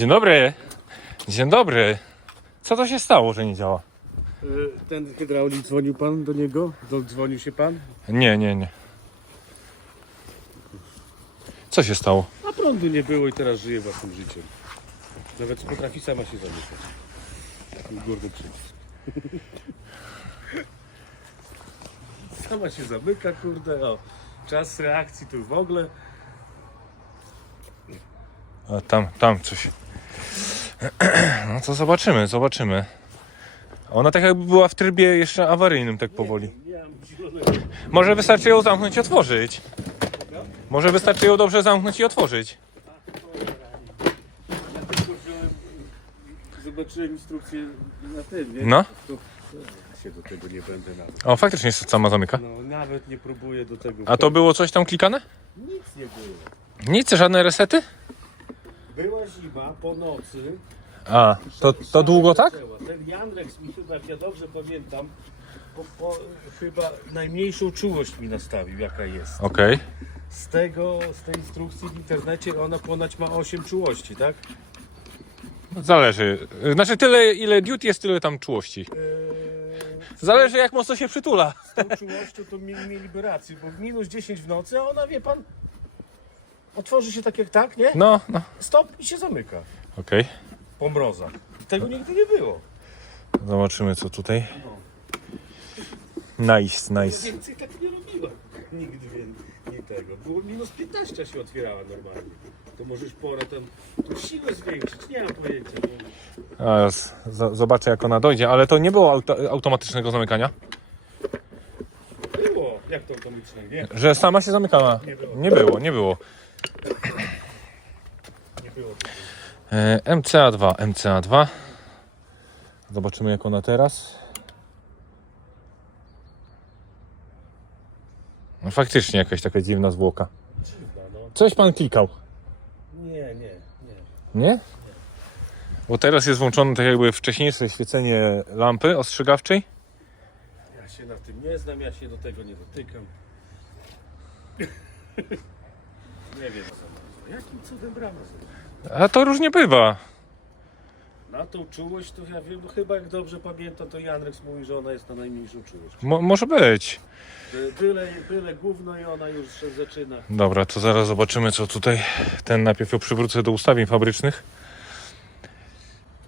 Dzień dobry. Dzień dobry. Co to się stało, że nie działa? Y, Ten hydraulik dzwonił pan do niego? Dzwonił się pan? Nie, nie, nie. Co się stało? A prądu nie było i teraz żyje własnym życiem. Nawet potrafi sama się zamykać. Taki górny przycisk. sama się zamyka, kurde. O, czas reakcji tu w ogóle. A tam, tam coś. No to zobaczymy, zobaczymy. Ona tak jakby była w trybie jeszcze awaryjnym, tak powoli. Może wystarczy ją zamknąć i otworzyć. Może wystarczy ją dobrze zamknąć i otworzyć. Zobaczyłem instrukcję na tym, nie? No. Się do tego nie będę nawet. O, faktycznie sama zamyka. No, nawet nie próbuję do tego. A to było coś tam klikane? Nic nie było. Nic, żadne resety? Była zima po nocy. A, to, to długo tak? Ten Janrex mi chyba, jak ja dobrze pamiętam, po, po, chyba najmniejszą czułość mi nastawił, jaka jest. Okej. Z tego, z tej instrukcji w internecie ona ponoć ma 8 czułości, tak? Zależy. Znaczy tyle, ile duty jest, tyle tam czułości. Yy, Zależy jak mocno się przytula. z tą czułością to mieli, mieliby rację, bo w minus 10 w nocy, a ona, wie pan, otworzy się tak jak tak, nie? No, no. Stop i się zamyka. Okej. Po mrozach. Tego nigdy nie było. Zobaczymy co tutaj. Nice, nice. Więcej tak nie robiła. Nigdy nie, nie tego. Było minus 15 się otwierała normalnie. To możesz porę ten, tą siłę zwiększyć. Nie mam pojęcia. A, z, zobaczę jak ona dojdzie, ale to nie było auto, automatycznego zamykania. Było. Jak to automatyczne? Nie, Że sama się zamykała. Nie było. Nie było, nie było. Nie było. E, MCA2, MCA2. Zobaczymy jak ona teraz. No faktycznie jakaś taka dziwna zwłoka. Dziwna, no. Coś pan klikał, Nie, nie, nie. nie? Bo teraz jest włączone tak jakby wcześniejsze świecenie lampy ostrzegawczej. Ja się na tym nie znam, ja się do tego nie dotykam. nie wiem. co. Jakim cudem brama zrobiła? A to różnie bywa. Na tą czułość to ja wiem, no chyba jak dobrze pamiętam, to Janrex mówi, że ona jest na najmniejszą czułość. Mo może być. By- Byle, byle gówno i ona już się zaczyna. Dobra, to zaraz zobaczymy co tutaj. Ten najpierw ją przywrócę do ustawień fabrycznych.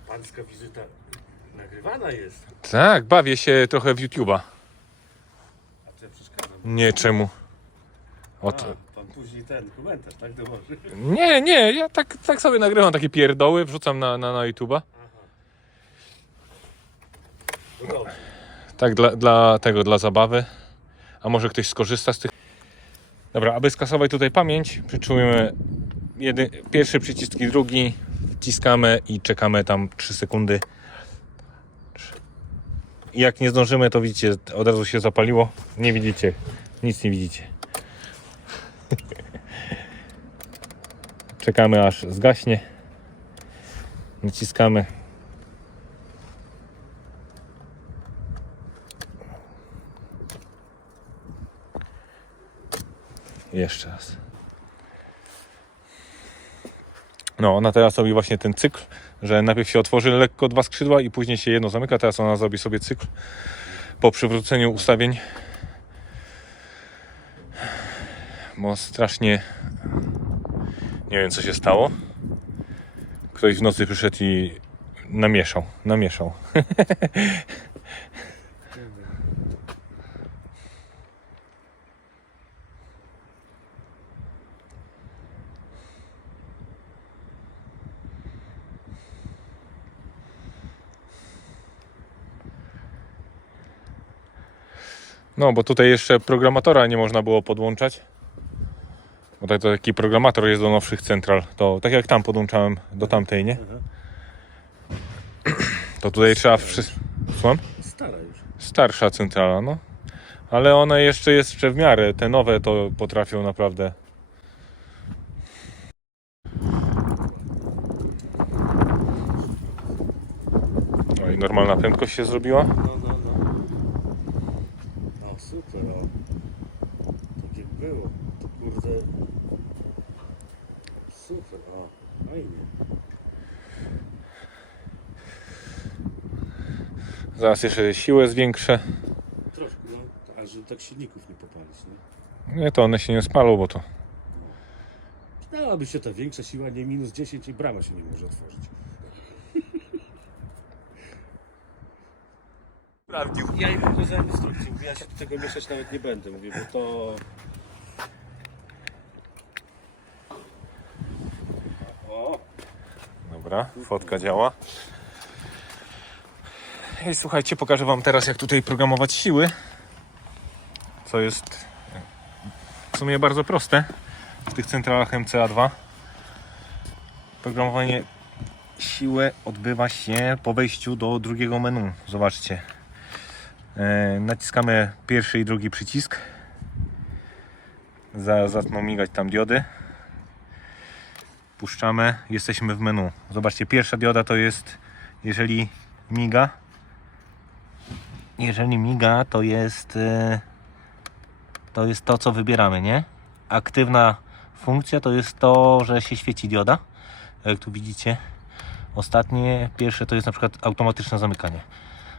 Pańska wizyta nagrywana jest. Tak, bawię się trochę w YouTube'a. A co ja przeszkadzam? Nie, czemu? A, Od... pan później ten komentarz, tak może? Nie, nie, ja tak, tak sobie nagrywam takie pierdoły, wrzucam na, na, na YouTube'a. Tak dla, dla tego, dla zabawy. A może ktoś skorzysta z tych. Dobra, aby skasować tutaj pamięć, przyczujemy jedy... pierwszy przycisk i drugi, wciskamy i czekamy tam 3 sekundy. Jak nie zdążymy, to widzicie, od razu się zapaliło. Nie widzicie, nic nie widzicie. Czekamy aż zgaśnie. Naciskamy. Jeszcze raz. No, ona teraz robi właśnie ten cykl, że najpierw się otworzy lekko dwa skrzydła i później się jedno zamyka. Teraz ona zrobi sobie cykl po przywróceniu ustawień. Bo strasznie nie wiem co się stało. Ktoś w nocy przyszedł i namieszał, namieszał. No, bo tutaj jeszcze programatora nie można było podłączać. Bo tak to taki programator jest do nowszych central. To tak jak tam podłączałem do tamtej, nie? To tutaj trzeba wszystko. Słucham? Stara już. Starsza centrala, no. Ale ona jeszcze jest w miarę. Te nowe to potrafią naprawdę. No i normalna prędkość się zrobiła. No, no, no. O, super, o było. Kurde. Super, a fajnie. Zaraz jeszcze siłę zwiększę. Troszkę, no. A tak silników nie popalić, nie? Nie, to one się nie spalą, bo to... Dałaby się ta większa siła, nie minus 10 i brama się nie może otworzyć. Prawdziw. Ja jej pokazałem instrukcję, mówię, ja się do tego mieszać nawet nie będę, mówię, bo to... Dobra, fotka działa. Słuchajcie, pokażę Wam teraz, jak tutaj programować siły. Co jest w sumie bardzo proste w tych centralach MCA2. Programowanie siły odbywa się po wejściu do drugiego menu. Zobaczcie. E, naciskamy pierwszy i drugi przycisk. Za- Zaczną migać tam diody puszczamy, jesteśmy w menu. Zobaczcie, pierwsza dioda to jest, jeżeli miga, jeżeli miga, to jest e, to jest to, co wybieramy, nie? Aktywna funkcja to jest to, że się świeci dioda. Jak tu widzicie, ostatnie, pierwsze to jest na przykład automatyczne zamykanie.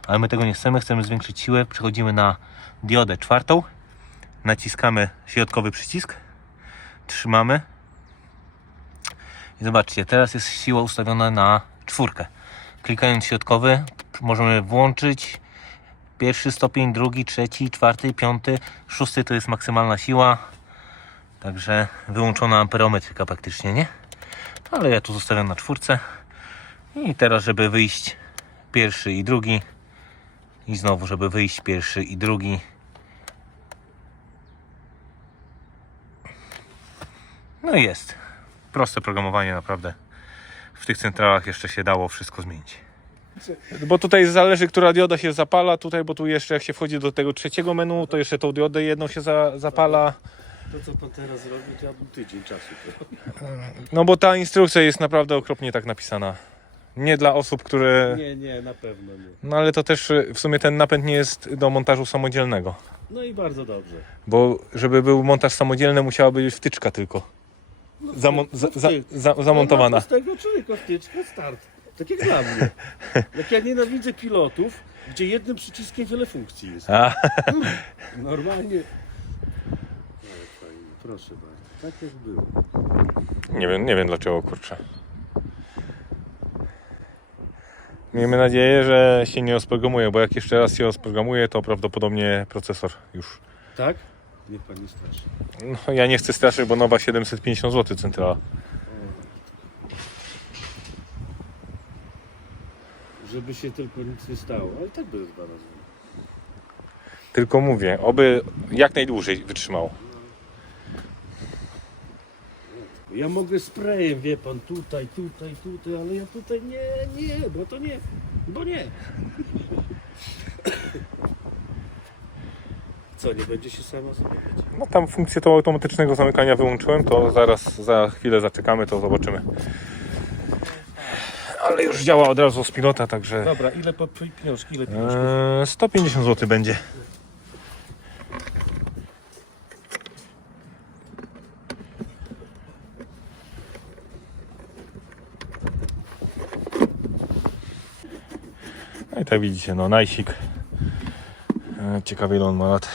Ale my tego nie chcemy, chcemy zwiększyć siłę. Przechodzimy na diodę czwartą, naciskamy środkowy przycisk, trzymamy i zobaczcie, teraz jest siła ustawiona na czwórkę. Klikając środkowy możemy włączyć pierwszy stopień, drugi, trzeci, czwarty, piąty, szósty to jest maksymalna siła. Także wyłączona amperometryka praktycznie, nie? Ale ja tu zostawiam na czwórce. I teraz, żeby wyjść pierwszy i drugi. I znowu, żeby wyjść pierwszy i drugi. No jest proste programowanie naprawdę. W tych centralach jeszcze się dało wszystko zmienić. Bo tutaj zależy, która dioda się zapala, tutaj, bo tu jeszcze jak się wchodzi do tego trzeciego menu, to jeszcze tą diodę jedną się za, zapala. to co pan teraz robi, to ja bym tydzień czasu. No bo ta instrukcja jest naprawdę okropnie tak napisana. Nie dla osób, które... Nie, nie, na pewno nie. No ale to też y, w sumie ten napęd nie jest do montażu samodzielnego. No i bardzo dobrze. Bo żeby był montaż samodzielny, musiała być wtyczka tylko. Za, za, za, zamontowana. Z tego człowieka wtyczka start. Tak jak dla mnie. Jak ja nienawidzę pilotów, gdzie jednym przyciskiem wiele funkcji jest. A, Normalnie. Ale fajnie, proszę bardzo. Tak jak było. Nie wiem, nie wiem dlaczego, kurczę. Miejmy nadzieję, że się nie rozprogramuje, bo jak jeszcze raz się rozprogramuje, to prawdopodobnie procesor już. Tak? Niech pan nie straszy. No, ja nie chcę straszyć, bo nowa 750 zł centrala. Żeby się tylko nic nie stało, ale tak by dwa razy. Tylko mówię, oby jak najdłużej wytrzymało. Ja mogę sprayem, wie pan, tutaj, tutaj, tutaj, ale ja tutaj nie, nie, bo to nie, bo nie. Co, nie będzie się sama zamykać? No tam funkcję tą automatycznego zamykania wyłączyłem, to zaraz za chwilę zaczekamy, to zobaczymy. Ale już działa od razu z pilota, także Dobra, ile po pieniążki, ile pieniążków? e, 150 zł będzie. No i tak widzicie, no najsik. E, Ciekawie ile on ma lat.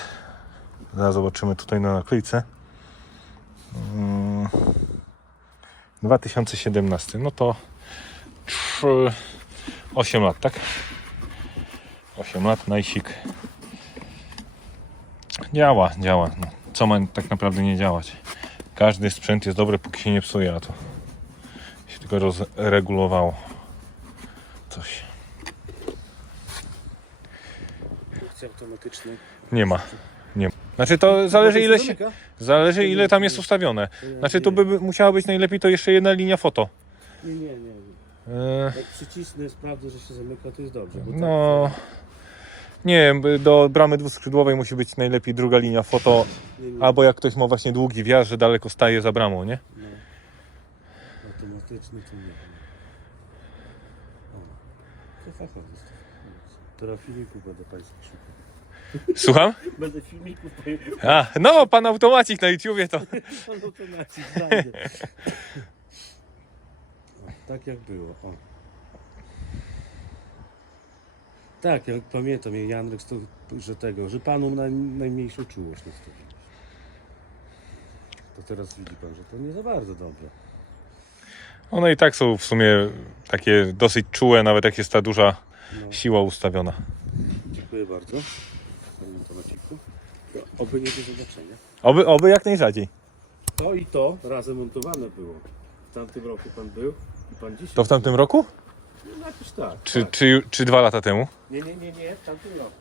Zaraz zobaczymy tutaj na naklejce. Mm, 2017, no to 3, 8 lat, tak? 8 lat, najsik. Działa, działa. No, co ma tak naprawdę nie działać? Każdy sprzęt jest dobry, póki się nie psuje, a to się tylko rozregulowało. Coś. Funkcja automatyczna. Nie ma. Nie. Znaczy to zależy ile się, zależy ile tam jest ustawione. Znaczy tu by musiała być najlepiej to jeszcze jedna linia foto. Nie, nie, nie. E, Jak przycisnę, sprawdzę, że się zamyka, to jest dobrze. Bo No. Nie wiem, do bramy dwuskrzydłowej musi być najlepiej druga linia foto, tak, nie, nie, albo jak ktoś ma właśnie długi wjazd, że daleko staje za bramą, nie? no. Automatyczny to nie. O. To fachowy jest. Teraz filmików będę Państwa szukał. Słucham? Będę filmików. A, no, pan automacik na YouTubie to. Pan znajdzie. O, tak jak było. O. Tak, ja pamiętam, ja Jandrek, to, że tego, że panu naj, najmniejszą czułość nastawiłeś. To teraz widzi pan, że to nie za bardzo dobre. One i tak są w sumie takie dosyć czułe, nawet jak jest ta duża No, siła ustawiona. dziękuję bardzo. Oby nie do zobaczenia. Oby, oby jak najrzadziej. To i to razem montowane było. W tamtym roku pan był i pan dzisiaj. To w tamtym roku? No, tak. Czy, tak. czy, czy dwa lata temu? Nie, nie, nie, nie, w tamtym roku.